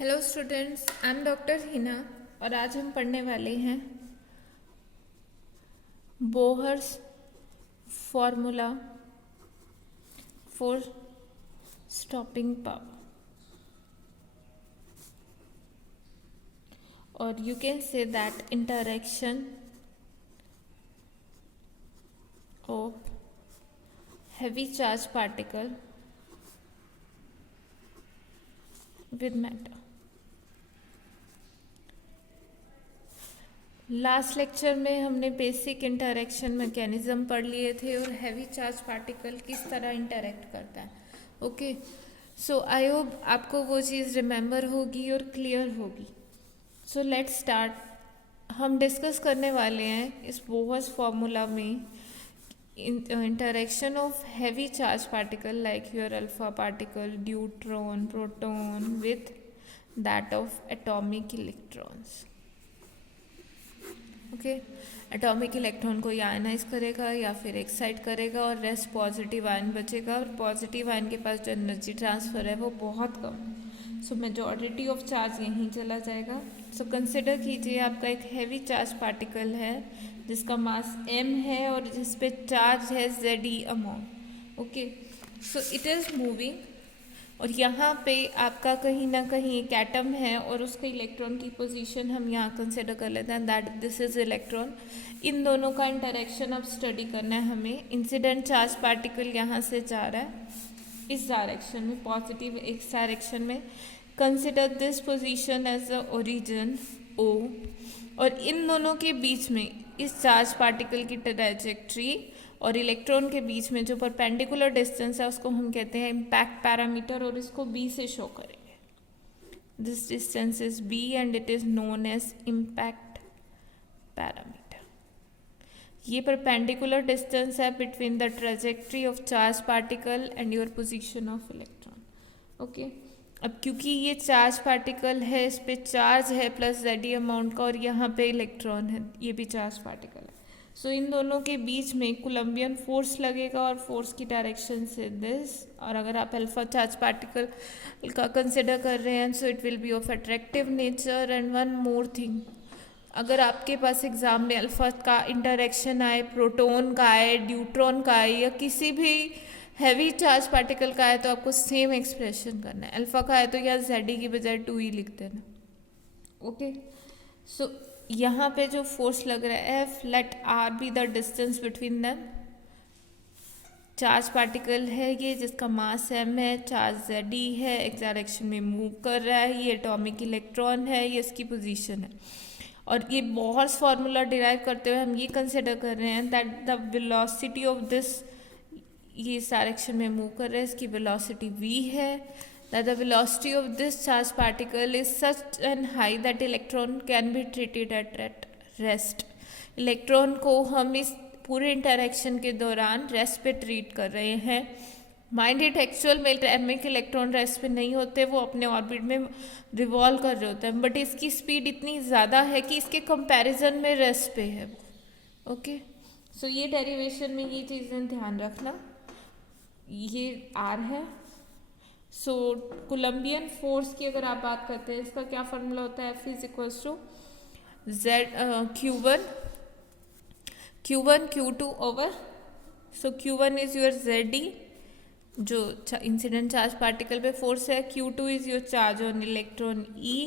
Hello students, I am doctor Hina और आज हम पढ़ने वाले हैं Bohr's formula for stopping power, और you can say that interaction of heavy charge particle with matter. Last lecture में हमने बेसिक इंटरेक्शन मैकेनिज्म पढ़ लिए थे और हैवी चार्ज पार्टिकल किस तरह इंटरेक्ट करता है. ओके, सो आई होप आपको वो चीज़ रिमेंबर होगी और क्लियर होगी. So let's start. हम डिस्कस करने वाले हैं इस बोहर्स फॉर्मूला में interaction of heavy charge particle like your alpha particle, deuteron, proton with that of atomic electrons. Okay, atomic electron को आयनाइज करेगा या फिर एक्साइट करेगा और रेस्ट पॉजिटिव आयन बचेगा, और पॉजिटिव आयन के पास जो एनर्जी ट्रांसफ़र है वो बहुत कम है. सो मेजॉरिटी ऑफ चार्ज यहीं चला जाएगा. सो कंसिडर कीजिए आपका एक हैवी चार्ज पार्टिकल है जिसका मास m है और जिस पे चार्ज है Ze amount. Okay, so it is moving और यहाँ पे आपका कहीं ना कहीं एक एटम है और उसके इलेक्ट्रॉन की पोजीशन हम यहाँ कंसिडर कर लेते हैं दैट दिस इज इलेक्ट्रॉन. इन दोनों का इंटरेक्शन अब स्टडी करना है हमें. इंसिडेंट चार्ज पार्टिकल यहाँ से जा रहा है इस डायरेक्शन में, पॉजिटिव इस डायरेक्शन में. Consider this position as a origin O, और इन दोनों के बीच में इस चार्ज पार्टिकल की ट्रैजेक्टरी और इलेक्ट्रॉन के बीच में जो परपेंडिकुलर डिस्टेंस है उसको हम कहते हैं इम्पैक्ट पैरामीटर, और इसको B से शो करेंगे. This distance is B and it is known as impact parameter. ये परपेंडिकुलर डिस्टेंस है between the trajectory of charge particle and your position of electron. Okay, अब क्योंकि ये चार्ज पार्टिकल है, इस पे चार्ज है प्लस Ze अमाउंट का, और यहाँ पे इलेक्ट्रॉन है, ये भी चार्ज पार्टिकल है. सो इन दोनों के बीच में कोलम्बियन फोर्स लगेगा और फोर्स की डायरेक्शन से दिस. और अगर आप अल्फा चार्ज पार्टिकल का कंसिडर कर रहे हैं so it will B of attractive nature. And one more thing, अगर आपके पास एग्जाम में अल्फा का इंटरेक्शन आए, प्रोटॉन का आए, ड्यूट्रॉन का आए, या किसी भी हैवी चार्ज पार्टिकल का है तो आपको सेम एक्सप्रेशन करना है. अल्फा का है तो या Ze की बजाय 2E लिख देना. ओके, सो यहाँ पे जो फोर्स लग रहा है F, let R be the distance between them. Charge particle है ये जिसका मास m है, चार्ज Ze है, एक डायरेक्शन में मूव कर रहा है, ये एटॉमिक इलेक्ट्रॉन है, ये इसकी पोजीशन है. और ये बोहर्स फार्मूला डिराइव करते हुए हम ये कंसिडर कर रहे हैं that the velocity of this, ये इस डायरेक्शन में मूव कर रहा है, इसकी वेलोसिटी v है. that the velocity of this charge particle is such and high that electron can be treated at rest. Electron को हम इस पूरे इंटरेक्शन के दौरान रेस्ट पे ट्रीट कर रहे हैं. माइंड इट, एक्चुअल में एटॉमिक इलेक्ट्रॉन रेस्ट पे नहीं होते, वो अपने ऑर्बिट में रिवॉल्व कर रहे होते हैं, बट इसकी स्पीड इतनी ज़्यादा है कि इसके कंपैरिजन में रेस्ट पे है. ओके, सो ये डेरिवेशन में ये चीज़ें ध्यान रखना. ये R है. सो कोलम्बियन फोर्स की अगर आप बात करते हैं, इसका क्या फार्मूला होता है, F is equals to Q1 Q2 over. So Q1 is your Ze जो इंसिडेंट चार्ज पार्टिकल पे फोर्स है, Q2 is your charge on electron E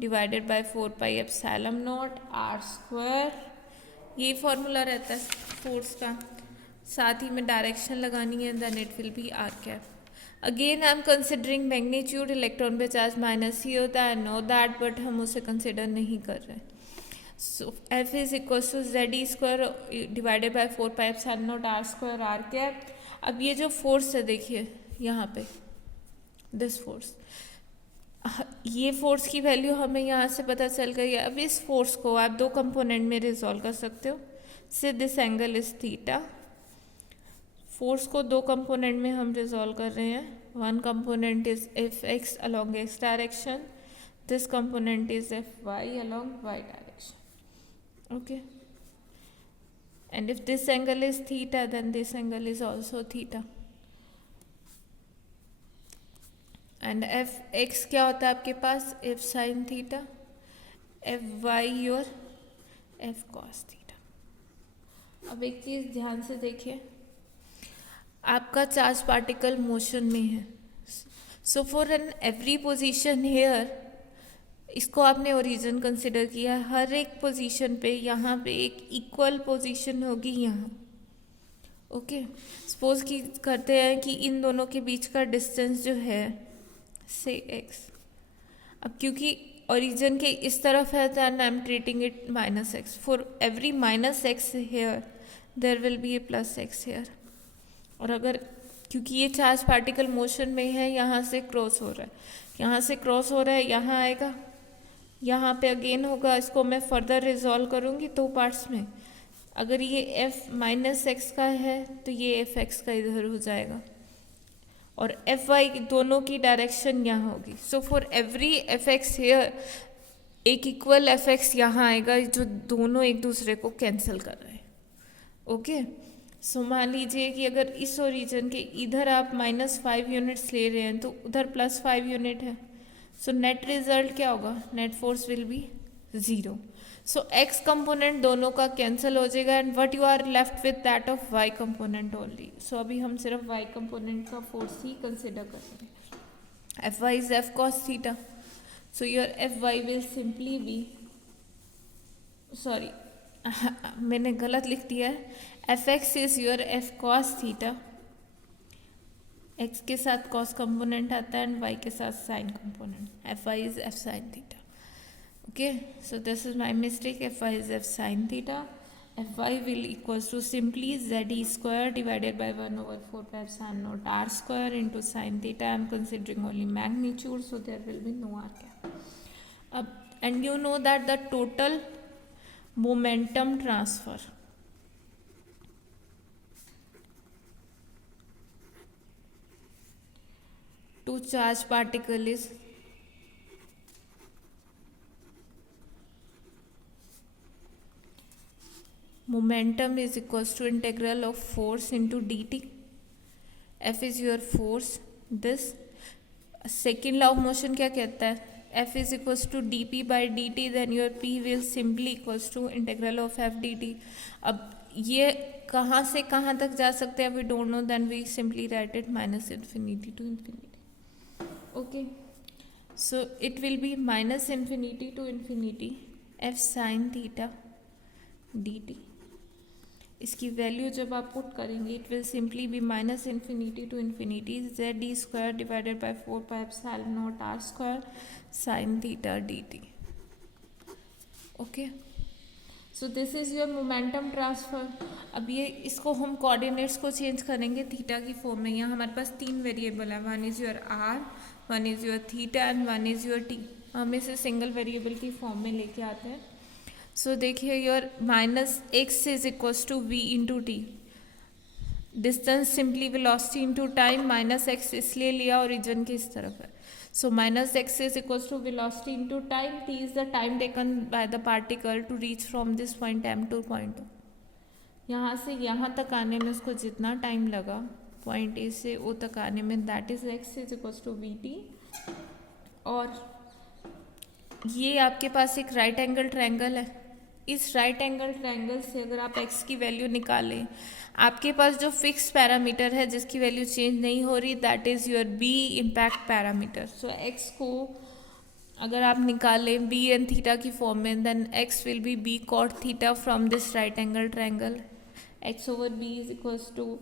divided by 4πε0 R². ये फॉर्मूला रहता है फोर्स का. साथ ही में डायरेक्शन लगानी है, then it will be R². Again I am considering magnitude, electron पे चार्ज माइनस ही होता है, नो दैट, बट हम उसे कंसिडर नहीं कर रहे. So F is equal to Ze² divided by 4πε0 R². अब ये जो फोर्स है देखिए यहाँ पे, दिस फोर्स, ये फोर्स की वैल्यू हमें यहाँ से पता चल गई है. अब इस फोर्स को आप दो कंपोनेंट में रिजॉल्व कर सकते हो. से this angle is theta. Force को दो कंपोनेंट में हम रिजॉल्व कर रहे हैं. One component is Fx along x direction, this component is Fy along y direction. Okay, and if this angle is theta then this angle is also theta. And F X क्या होता है आपके पास, F sine theta, F Y your F cos theta. अब एक चीज़ ध्यान से देखिए, आपका चार्ज पार्टिकल मोशन में है, so for an every position here, इसको आपने ओरिजिन कंसिडर किया, हर एक पोजीशन पे यहाँ पे एक इक्वल पोजीशन होगी यहाँ। ओके, सपोज की करते हैं कि इन दोनों के बीच का डिस्टेंस जो है से एक्स, अब क्योंकि ओरिजिन के इस तरफ है तो I am treating it minus X, for every minus X here there will be a plus X here. और अगर क्योंकि ये चार्ज पार्टिकल मोशन में है, यहाँ से क्रॉस हो रहा है, यहाँ से क्रॉस हो रहा है, यहाँ आएगा, यहाँ पे अगेन होगा, इसको मैं फर्दर रिजॉल्व करूँगी दो पार्ट्स में। अगर ये एफ माइनस एक्स का है तो ये एफ एक्स का इधर हो जाएगा, और एफ वाई दोनों की डायरेक्शन यहाँ होगी। So for every F X here एक इक्वल एफ एक्स यहाँ आएगा, जो दोनों एक दूसरे को कैंसिल कर रहे हैं। ओके, सो मान लीजिए कि अगर इस ओरिजिन के इधर आप -5 यूनिट्स ले रहे हैं तो उधर +5 यूनिट है, सो नेट रिजल्ट क्या होगा, net force will be 0। So X component दोनों का कैंसिल हो जाएगा, and what you are left with that of Y component only. So अभी हम सिर्फ वाई कंपोनेंट का फोर्स ही कंसिडर कर रहे हैं। F Y is F cos theta, so your F Y will simply be, sorry मैंने गलत लिख दिया है, F X is your F cos theta, X के साथ कॉस कंपोनेंट आता है एंड वाई के साथ sine component, F Y is F sine theta. Okay, so this is my mistake, F Y is F sine theta, F Y will equals to simply Z E square divided by 1/4 pi epsilon naught R square into sine theta. I am considering only magnitude, so there will be no R cap. अब and you know that the total momentum transfer to charge particle is momentum is equals to integral of force into dt. F is your force, this second law of motion क्या कहता है, F is equals to dp by dt, then your p will simply equals to integral of f dt. अब ये कहाँ से कहाँ तक जा सकते हैं, we don't know, then we simply write it minus infinity to infinity. Okay, so it will be minus infinity to infinity f sin theta dt. इसकी वैल्यू जब आप पुट करेंगे, it will simply be minus infinity to infinity Z E square divided by 4 pi epsilon naught R square sine theta D T. Okay, so this is your momentum transfer. अब ये इसको हम coordinates को change करेंगे theta की form में। यहाँ हमारे पास 3 वेरिएबल है, one is your R, one is your theta and one is your T. हम इसे सिंगल वेरिएबल की फॉर्म में लेके आते हैं। सो देखिए, your minus X is equals to V into T, distance simply velocity into time, minus X इसलिए लिया ओरिजिन की इस तरफ है। So minus X is equals to velocity into time, T is the time taken by the particle to reach from this point M to point O. यहाँ से यहाँ तक आने में उसको जितना टाइम लगा पॉइंट ए से ओ तक आने में, that is X is equals to V T. और ये आपके पास एक राइट एंगल ट्रायंगल है, इस राइट एंगल ट्रायंगल से अगर आप x की वैल्यू निकालें, आपके पास जो फिक्स पैरामीटर है जिसकी वैल्यू चेंज नहीं हो रही, that is your b impact parameter. So x को अगर आप निकालें b एंड थीटा की फॉर्म में, then x will be b cot theta from this right angle triangle. x over b is equals to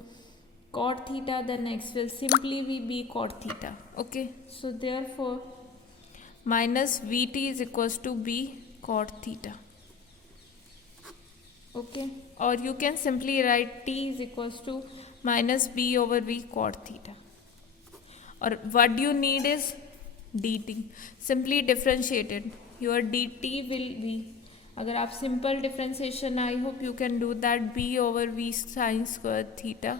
cot theta, then x will simply be b cot theta. Okay, so therefore minus vt is equals to b cot theta. Okay, or you can simply write t is equals to minus b over v cot theta. Or what you need is dt, simply differentiated, your dt will be, अगर आप simple differentiation, I hope you can do that, b over v sin square theta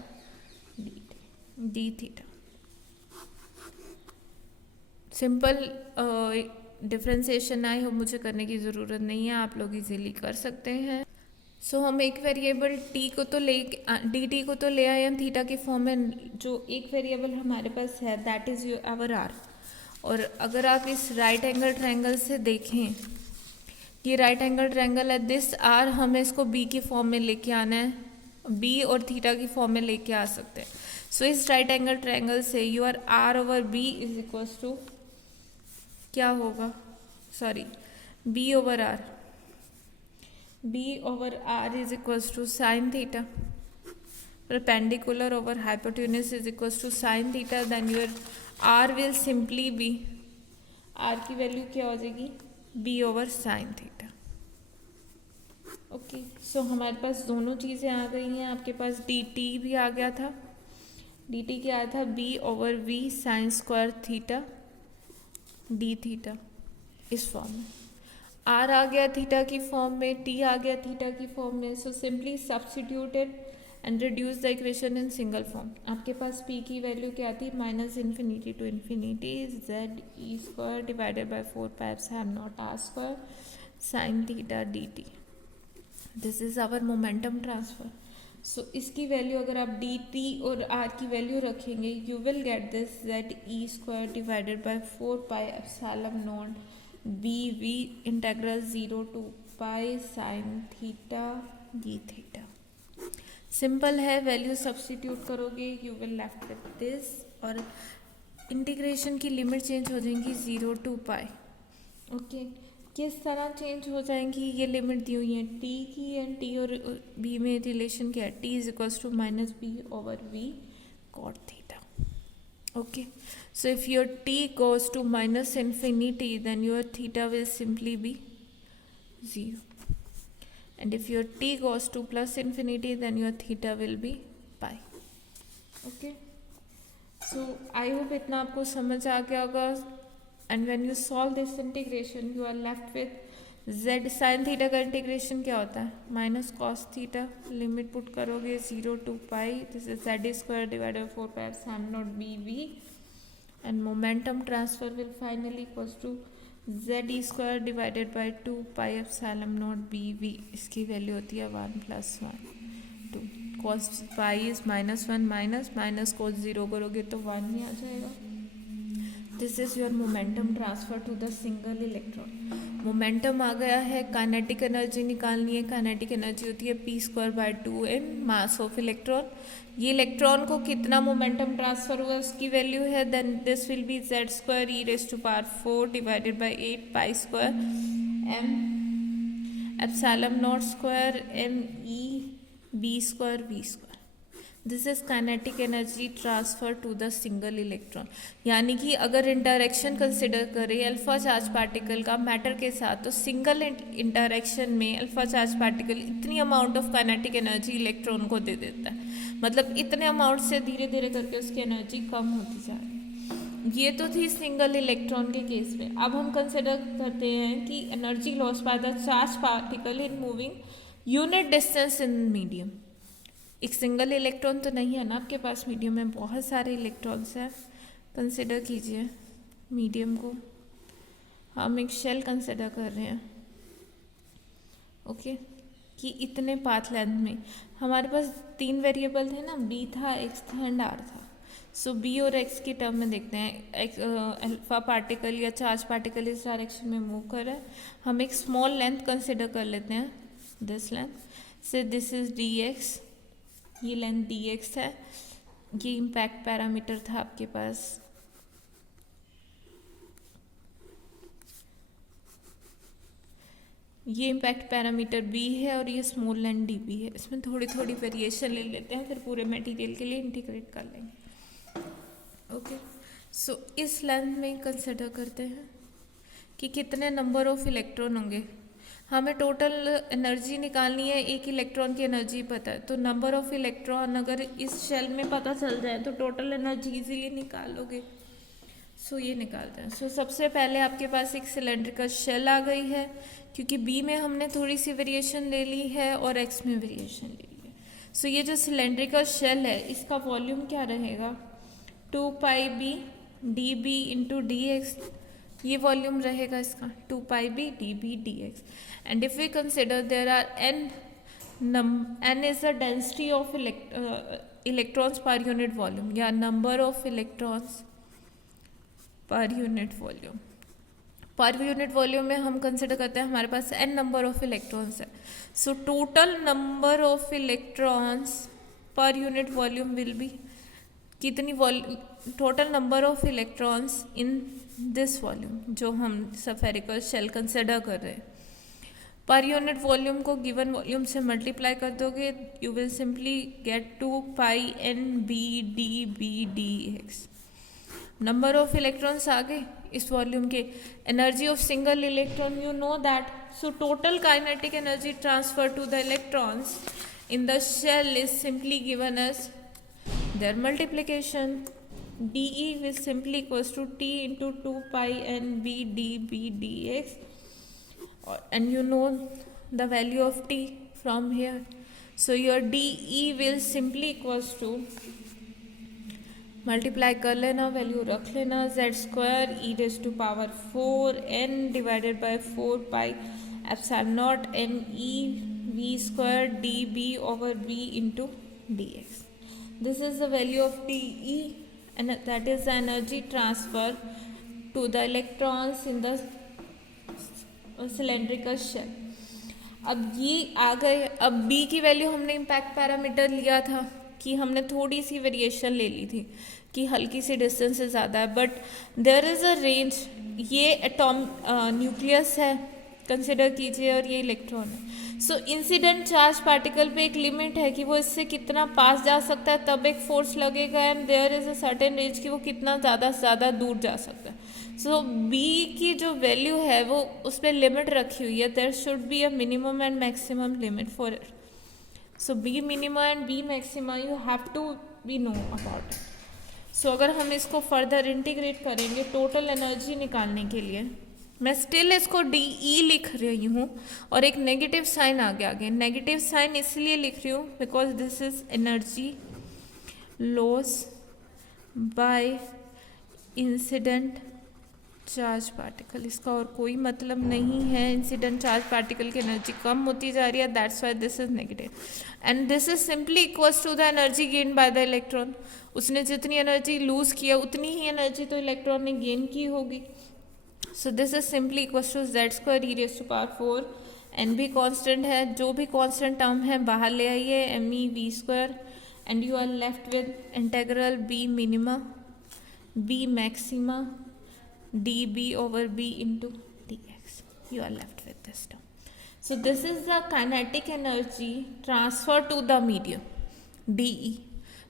d theta. Simple differentiation I hope मुझे करने की ज़रूरत नहीं है, आप लोग इजीली कर सकते हैं। सो हम एक वेरिएबल टी को तो ले डी टी को तो ले आए हैं थीटा की फॉर्म में, जो एक वेरिएबल हमारे पास है दैट इज़ आवर आर। और अगर आप इस राइट एंगल ट्रायंगल से देखें, ये राइट एंगल ट्रायंगल है, दिस आर हमें इसको बी की फॉर्म में लेके आना है, बी और थीटा की फॉर्म में लेके आ सकते हैं। सो इस राइट एंगल ट्रायंगल से your R over B is equals to क्या होगा, sorry B over R, B over R is equals to sine theta, perpendicular over hypotenuse is equals to sin theta, then your r will simply be, r की value क्या हो जाएगी, b over sin theta। Okay, so हमारे पास दोनों चीज़ें आ गई हैं। आपके पास dt भी आ गया था, dt क्या आया था, b over v sin square theta d theta, इस फॉर्म में r आ गया थीटा की फॉर्म में, t आ गया थीटा की फॉर्म में। So simply substituted and reduce the equation in single form. आपके पास p की वैल्यू क्या थी, minus infinity to infinity Z E square divided by 4 pi epsilon naught R square sine theta D T. This is our momentum transfer. So इसकी वैल्यू अगर आप D T और आर की वैल्यू रखेंगे, you will get this Z E square divided by 4 pi epsilon naught B V integral 0 to pi sine theta D theta. Simple है, value substitute करोगे you will left with this, और integration की limit change हो जाएंगी 0 to pi. Okay, किस तरह change हो जाएंगी, ये लिमिट दी हुई है टी की, एंड टी और बी में रिलेशन क्या है, T is equals to minus B over V cot theta. Okay, so if your T goes to minus infinity then your theta will simply be 0, and if your t goes to plus infinity then your theta will be pi। okay, so I hope इतना आपको समझ आ गया होगा। and when you solve this integration you are left with z sin theta का integration क्या होता है, minus cos theta, limit put करोगे 0 to pi, this is z square divided 4 pi epsilon naught B V, and momentum transfer will finally equals to Z E square divided by 2 pi epsilon naught B V. इसकी value होती है 1 plus 1 2, cos pi is minus 1 minus minus cos 0 करोगे तो 1 ही आ जाएगा। This is your momentum transfer to the single electron. Momentum आ गया है, काइनेटिक एनर्जी निकालनी है। काइनेटिक एनर्जी होती है P square by 2 in mass of electron. ये इलेक्ट्रॉन को कितना मोमेंटम ट्रांसफर हुआ उसकी वैल्यू है, then this will be Z square E raise to power 4 divided by 8 pi square M epsilon naught square M E B square V square. This is kinetic energy transfer to the single electron. यानी कि अगर interaction consider करें alpha charge particle का matter के साथ, तो single interaction में alpha charge particle इतनी amount of kinetic energy electron को दे देता है, मतलब इतने अमाउंट से धीरे धीरे करके उसकी एनर्जी कम होती जा रही है। ये तो थी सिंगल इलेक्ट्रॉन के केस में। अब हम कंसिडर करते हैं कि energy loss by the charge particle in moving unit distance in medium. एक सिंगल इलेक्ट्रॉन तो नहीं है ना आपके पास, मीडियम में बहुत सारे इलेक्ट्रॉन्स हैं। कंसिडर कीजिए मीडियम को, हम एक शेल कंसिडर कर रहे हैं। ओके, कि इतने पाथ लेंथ में हमारे पास 3 वेरिएबल थे ना, बी था, एक्स था एंड आर था। सो बी और एक्स की टर्म में देखते हैं, अल्फा पार्टिकल या चार्ज पार्टिकल इस डायरेक्शन में मूव कर रहा है। हम एक स्मॉल लेंथ कंसिडर कर लेते हैं, दिस लेंथ से, दिस इज डी एक्स, ये लेंथ डी एक्स है। ये इम्पैक्ट पैरामीटर था आपके पास, ये इम्पैक्ट पैरामीटर बी है और ये स्मॉल लेंथ डी बी है। इसमें थोड़ी थोड़ी वेरिएशन ले लेते हैं, फिर पूरे मटेरियल के लिए इंटीग्रेट कर लेंगे। ओके, सो इस लेंथ में कंसिडर करते हैं कि कितने नंबर ऑफ इलेक्ट्रॉन होंगे। हमें टोटल एनर्जी निकालनी है, एक इलेक्ट्रॉन की एनर्जी पता है, तो नंबर ऑफ इलेक्ट्रॉन अगर इस शेल में पता चल जाए तो टोटल एनर्जी इजीली निकालोगे। सो ये निकालते हैं। सो सबसे पहले आपके पास एक सिलेंड्रिकल शेल आ गई है, क्योंकि बी में हमने थोड़ी सी वेरिएशन ले ली है और एक्स में वेरिएशन ले ली है। सो ये जो सिलेंड्रिकल शेल है इसका वॉल्यूम क्या रहेगा, 2 pi B D B into D X, ये वॉल्यूम रहेगा इसका, 2 pi B D B D X. And if we consider there are n is the density of electrons per unit volume, या number of electrons per unit volume. Per unit volume में हम consider करते हैं हमारे पास n number of electrons है, so total number of electrons per unit volume will be कितनी total number of electrons in this volume, जो हम स्फेरिकल शेल कंसिडर कर रहे हैं। पर यूनिट वॉल्यूम को गिवन वॉल्यूम से मल्टीप्लाई कर दोगे, you will simply get 2 pi n b d b dx। Number of electrons आ गए इस वॉल्यूम के। Energy of single electron you know that, so total kinetic energy transfer to the electrons in the shell is simply given as their multiplication. dE is simply equals to T into 2 pi n b d b dx, and you know the value of T from here, so your dE will simply equals to, multiply कर लेना, value रख लेना, z square e raise to power 4 n divided by 4 pi epsilon naught n e v square dB over v into dx. This is the value of dE, and that is the energy transfer to the electrons in the cylindrical shell. अब ये आ गए। अब B की value हमने impact parameter लिया था कि हमने थोड़ी सी वेरिएशन ले ली थी कि हल्की सी डिस्टेंस से ज़्यादा है, but there is a range. ये एटॉम न्यूक्लियस है कंसिडर कीजिए और ये इलेक्ट्रॉन है। सो इंसिडेंट चार्ज पार्टिकल पे एक लिमिट है कि वो इससे कितना पास जा सकता है, तब एक फोर्स लगेगा, and there is a certain range कि वो कितना ज़्यादा से ज़्यादा दूर जा सकता है। सो बी की जो वैल्यू है वो उस पर लिमिट रखी हुई है, there should be a minimum and maximum limit for it. So B minimum and B maximum you have to be know about it. So अगर हम इसको फर्दर इंटीग्रेट करेंगे टोटल एनर्जी निकालने के लिए, मैं स्टिल इसको डी ई लिख रही हूँ और एक नेगेटिव साइन आ गया। आगे नेगेटिव साइन इसलिए लिख रही हूँ because this is energy loss by incident charge particle. इसका और कोई मतलब नहीं है। इंसिडेंट चार्ज पार्टिकल की एनर्जी कम होती जा रही है, that's why this is negative, and this is simply equals to the energy gain by the electron. उसने जितनी एनर्जी लूज किया उतनी ही एनर्जी तो इलेक्ट्रॉन ने गेन की होगी। So this is simply equals to Z square E rays to power 4, N भी कांस्टेंट है, जो भी कांस्टेंट टर्म है बाहर ले आइए, M E V square, and you are left with integral B minima B maxima dB over B into dx. You are left with this term. So this is the kinetic energy transfer to the medium, dE.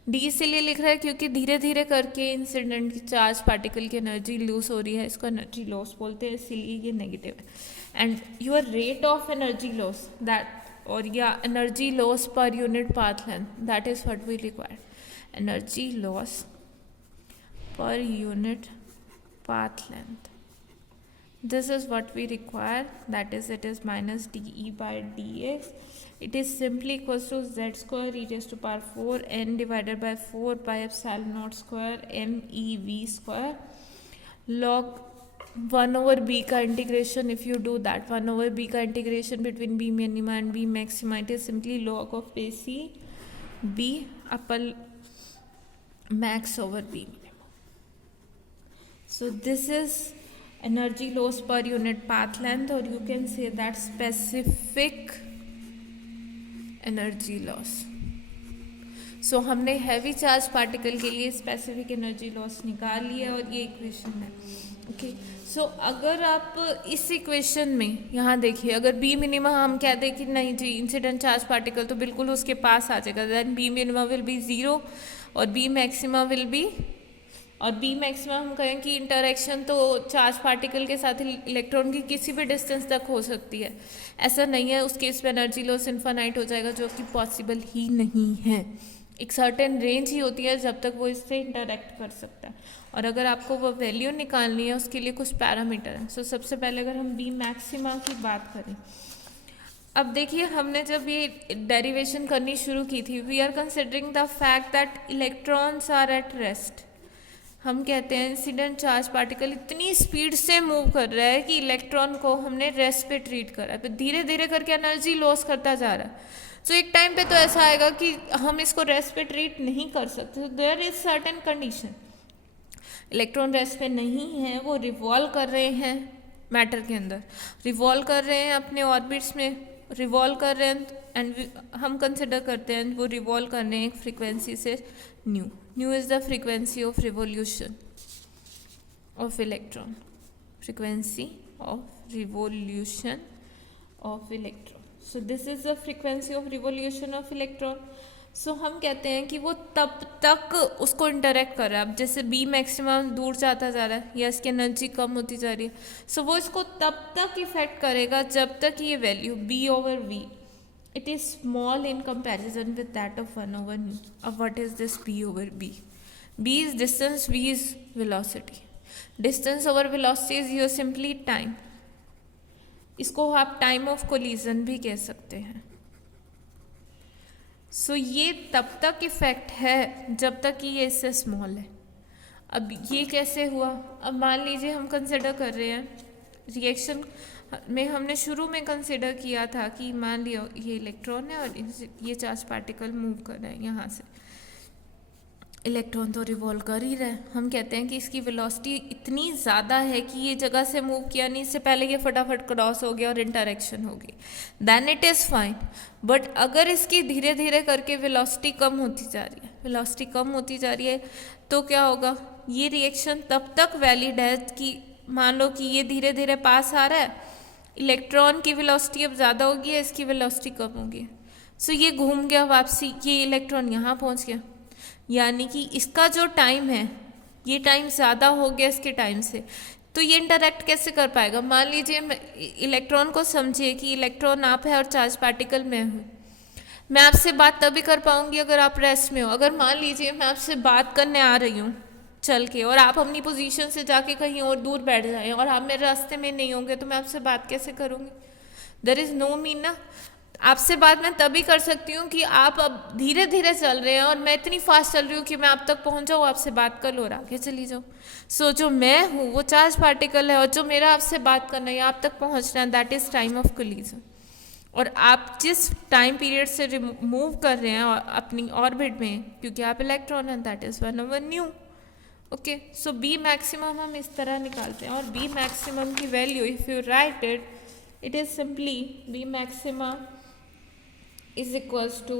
D इसलिए लिख रहा है क्योंकि धीरे धीरे करके incident charge particle की energy lose हो रही है, इसको एनर्जी लॉस बोलते हैं, इसीलिए ये नेगेटिव है। And your rate of energy loss that, और या energy loss per unit path length, that is what we require. Energy loss per unit path length, this is what we require, that is it is minus dE by dx. It is simply equals to z square e raised to power 4 n divided by 4 pi epsilon naught square m e v square log 1 over b का integration, if you do that 1 over b का integration between b minima and b maxima, it is simply log of AC b upper max over b minima. So this is energy loss per unit path length, or you can say that specific energy loss. So हमने heavy charge particle के लिए specific energy loss निकाल लिया और ये equation है। Okay, सो अगर आप इस इक्वेशन में यहाँ देखिए, अगर बी मिनिमा हम कहते हैं कि नहीं जी इंसिडेंट चार्ज पार्टिकल तो बिल्कुल उसके पास आ जाएगा, then B minima will be 0 और बी मैक्सिमा विल बी, और बी मैक्सिमम हम कहें कि इंटरेक्शन तो चार्ज पार्टिकल के साथ इलेक्ट्रॉन की किसी भी डिस्टेंस तक हो सकती है, ऐसा नहीं है। उस केस में एनर्जी लॉस इन्फानाइट हो जाएगा, जो कि पॉसिबल ही नहीं है। एक सर्टेन रेंज ही होती है जब तक वो इससे इंटरेक्ट कर सकता है, और अगर आपको वो वैल्यू निकालनी है उसके लिए कुछ पैरामीटर हैं। सो सबसे पहले अगर हम बी मैक्सिमा की बात करें, अब देखिए हमने जब ये डेरिवेशन करनी शुरू की थी, we are considering the fact that electrons are at rest. हम कहते हैं इंसिडेंट चार्ज पार्टिकल इतनी स्पीड से मूव कर रहा है कि इलेक्ट्रॉन को हमने रेस्ट पे ट्रीट करा है, तो धीरे धीरे करके एनर्जी लॉस करता जा रहा है। सो एक टाइम पे तो ऐसा आएगा कि हम इसको रेस्ट पे ट्रीट नहीं कर सकते, there is certain condition. Electron rest पे नहीं है, वो रिवॉल्व कर रहे हैं मैटर के अंदर, रिवॉल्व कर रहे हैं अपने ऑर्बिट्स में, रिवॉल्व कर रहे हैं, एंड हम कंसिडर करते हैं वो रिवॉल्व कर रहे हैं एक फ्रीक्वेंसी से nu. Nu is the frequency of revolution of electron, frequency of revolution of electron. So this is the frequency of revolution of electron. So हम कहते हैं कि वो तब तक उसको इंटरेक्ट कर रहा है. अब जैसे बी मैक्सिमम दूर जाता जा रहा है या इसकी एनर्जी कम होती जा रही है, सो वो इसको तब तक इफेक्ट करेगा जब तक ये value B over V it is small in comparison with that of 1 over nu. अब what is this B over B? B is distance, V is velocity. Distance over velocity is your simply time. इसको आप time of collision भी कह सकते हैं. सो ये तब तक इफेक्ट है जब तक कि ये इससे स्मॉल है. अब ये कैसे हुआ? अब मान लीजिए हम कंसिडर कर रहे हैं रिएक्शन में, हमने शुरू में कंसिडर किया था कि मान लिया ये इलेक्ट्रॉन है और ये चार्ज पार्टिकल मूव कर रहा है यहाँ से. इलेक्ट्रॉन तो रिवॉल्व कर ही रहा है. हम कहते हैं कि इसकी वेलोसिटी इतनी ज़्यादा है कि ये जगह से मूव किया नहीं, इससे पहले ये फटाफट क्रॉस हो गया और इंटरेक्शन हो गई, then it is fine. But अगर इसकी धीरे धीरे करके वेलोसिटी कम होती जा रही है, वेलोसिटी कम होती जा रही है, तो क्या होगा? ये रिएक्शन तब तक वैलिड है कि मान लो कि ये धीरे धीरे पास आ रहा है, इलेक्ट्रॉन की वेलोसिटी अब ज़्यादा होगी, इसकी वेलोसिटी कम होगी. सो ये घूम गया वापसी, ये इलेक्ट्रॉन यहाँ पहुँच गया, यानी कि इसका जो टाइम है ये टाइम ज़्यादा हो गया इसके टाइम से. तो ये इंटरेक्ट कैसे कर पाएगा? मान लीजिए इलेक्ट्रॉन को समझिए कि इलेक्ट्रॉन आप है और चार्ज पार्टिकल मैं हूँ. मैं आपसे बात तभी कर पाऊँगी अगर आप रेस्ट में हो. अगर मान लीजिए मैं आपसे बात करने आ रही हूँ चल के और आप अपनी पोजीशन से जाके कहीं और दूर बैठ जाएं और आप मेरे रास्ते में नहीं होंगे, तो मैं आपसे बात कैसे करूँगी? देयर इज़ नो मीन ना. आपसे बात मैं तभी कर सकती हूँ कि आप अब धीरे धीरे चल रहे हैं और मैं इतनी फास्ट चल रही हूँ कि मैं आप तक पहुँच जाऊँ, आपसे बात कर लो और आगे चली जाऊँ. सो जो मैं हूँ वो चार्ज पार्टिकल है और जो मेरा आपसे बात करना है आप तक पहुँचना है, that is time of collision. और आप जिस टाइम पीरियड से मूव कर रहे हैं अपनी ऑर्बिट में, क्योंकि आप इलेक्ट्रॉन हैं, that is 1 over nu. Okay, so B maximum हम इस तरह निकालते हैं. और बी मैक्सिमम की value if you write it is simply B maxima is equals to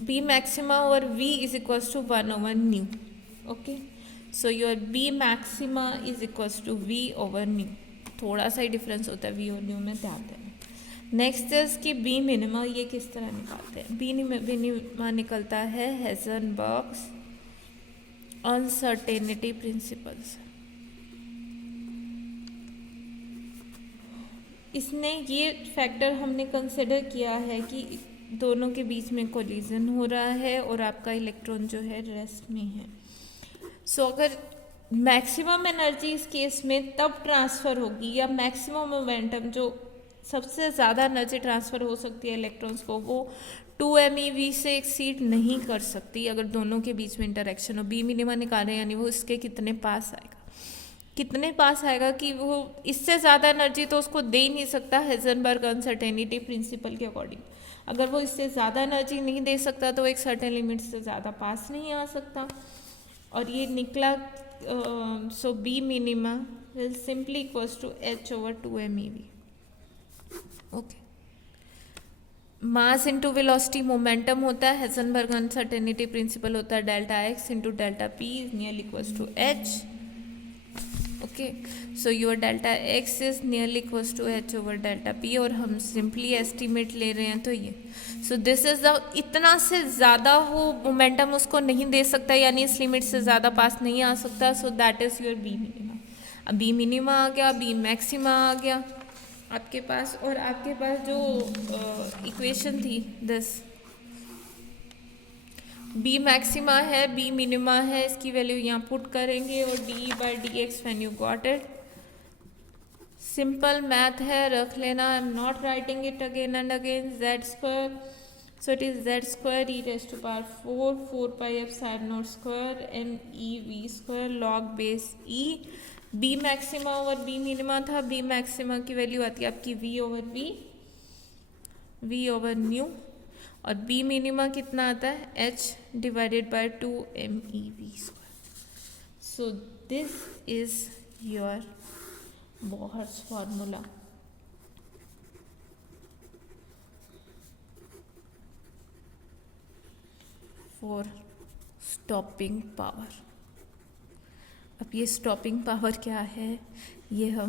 B maxima over V is equals to 1 over nu. Okay, so your B maxima is equals to V over nu. थोड़ा सा ही difference होता है V और nu में, ध्यान देना. Next is कि B minima ये किस तरह निकालते हैं? B मिनिमा निकलता है हेज़नबर्ग्स अनसर्टेनिटी प्रिंसिपल से. इसने ये फैक्टर हमने कंसिडर किया है कि दोनों के बीच में कोलिजन हो रहा है और आपका इलेक्ट्रॉन जो है रेस्ट में है. सो अगर मैक्सिमम एनर्जी इस केस में तब ट्रांसफ़र होगी, या मैक्सिमम मोमेंटम जो सबसे ज़्यादा एनर्जी ट्रांसफ़र हो सकती है इलेक्ट्रॉन्स को, वो 2 MeV से एक्सीड नहीं कर सकती अगर दोनों के बीच में इंटरेक्शन हो. बी मिनिमा निकालें यानी वो इसके कितने पास आएगा, कितने पास आएगा कि वो इससे ज़्यादा एनर्जी तो उसको दे ही नहीं सकता हेज़नबर्ग अनसर्टेनिटी प्रिंसिपल के अकॉर्डिंग. अगर वो इससे ज़्यादा एनर्जी नहीं दे सकता तो एक सर्टेन लिमिट से ज़्यादा पास नहीं आ सकता. और ये निकला, so B minima will simply equals to H over 2 MeV. Okay, mass into velocity momentum होता है, हेज़नबर्ग अनसर्टेनिटी प्रिंसिपल होता है delta x into delta p is nearly equals to h. Okay, so your delta x is nearly equals to h over delta p, और हम simply estimate ले रहे हैं तो ये. सो दिस इज द, इतना से ज़्यादा वो मोमेंटम उसको नहीं दे सकता, यानी इस लिमिट से ज़्यादा पास नहीं आ सकता. So that is your B minima. अब बी मिनिमा आ गया, बी मैक्सिमा आ गया आपके पास, और आपके पास जो इक्वेशन थी दिस बी मैक्सिमा है, बी मिनिमा है, इसकी वैल्यू यहाँ पुट करेंगे और d/dx when you got it. Simple math है, रख लेना. I am not writing it again and again. z square, so it is z square e⁴ 4 pi epsilon naught square MEV square log base e. B maxima over B minima था, B maxima की value आती है आपकी v over nu, और B minima कितना आता है h/2 MEV square. So this is your Bohr's formula. For stopping power. अब ये स्टॉपिंग पावर क्या है, ये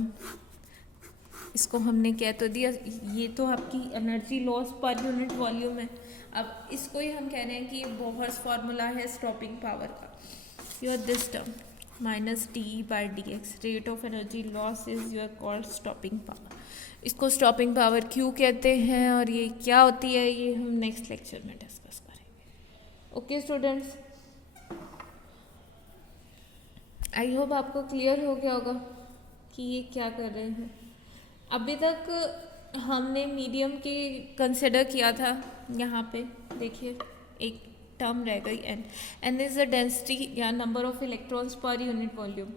इसको हमने कह तो दिया, ये तो आपकी energy loss per unit volume है. अब इसको ही हम कह रहे हैं कि ये बोहर्स फार्मूला है स्टॉपिंग पावर का. Your this term minus D by D x, rate of energy loss is your called stopping power. इसको स्टॉपिंग पावर क्यों कहते हैं और ये क्या होती है, ये हम नेक्स्ट लेक्चर में डिस्कस करेंगे. ओके स्टूडेंट्स, आई होप आपको क्लियर हो गया होगा कि ये क्या कर रहे हैं. अभी तक हमने मीडियम की कंसिडर किया था. यहाँ पे देखिए एक टर्म रह गई N. N is the density या number of electrons per unit volume.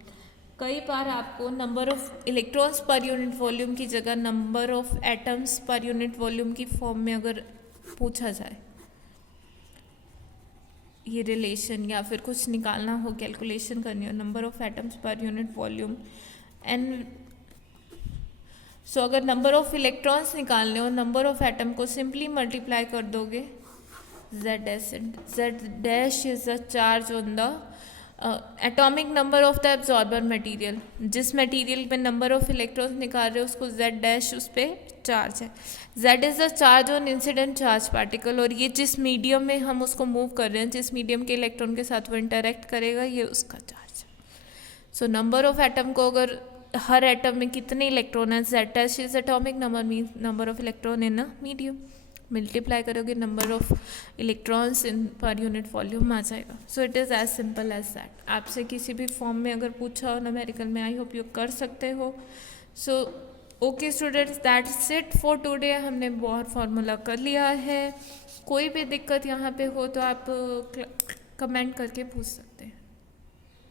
कई बार आपको number of electrons per unit volume की जगह number of atoms per unit volume की फॉर्म में अगर पूछा जाए, ये रिलेशन या फिर कुछ निकालना हो, कैलकुलेशन करनी हो, number of atoms per unit volume and so अगर नंबर ऑफ इलेक्ट्रॉन्स निकालने हो, नंबर ऑफ एटम को सिंपली मल्टीप्लाई कर दोगे Z dash is the charge on the atomic number of the absorber material. जिस मटेरियल में नंबर ऑफ इलेक्ट्रॉन्स निकाल रहे हो उसको Z डैश उस पर चार्ज है. Z is the charge on incident charge particle, और ये जिस मीडियम में हम उसको मूव कर रहे हैं, जिस मीडियम के इलेक्ट्रॉन के साथ वो इंटरेक्ट करेगा, ये उसका चार्ज है. सो नंबर ऑफ एटम को अगर हर एटम में कितने इलेक्ट्रॉन है, Z dash is atomic number mean number of electron in a medium, multiply करोगे number of electrons in per unit volume आ जाएगा. So it is as simple as that. आपसे किसी भी फॉर्म में अगर पूछा हो न्यूमेरिकल में, आई होप यू कर सकते हो. So okay students, that's it for today. हमने बहुत फार्मूला कर लिया है. कोई भी दिक्कत यहाँ पे हो तो आप कमेंट करके पूछ सकते हैं.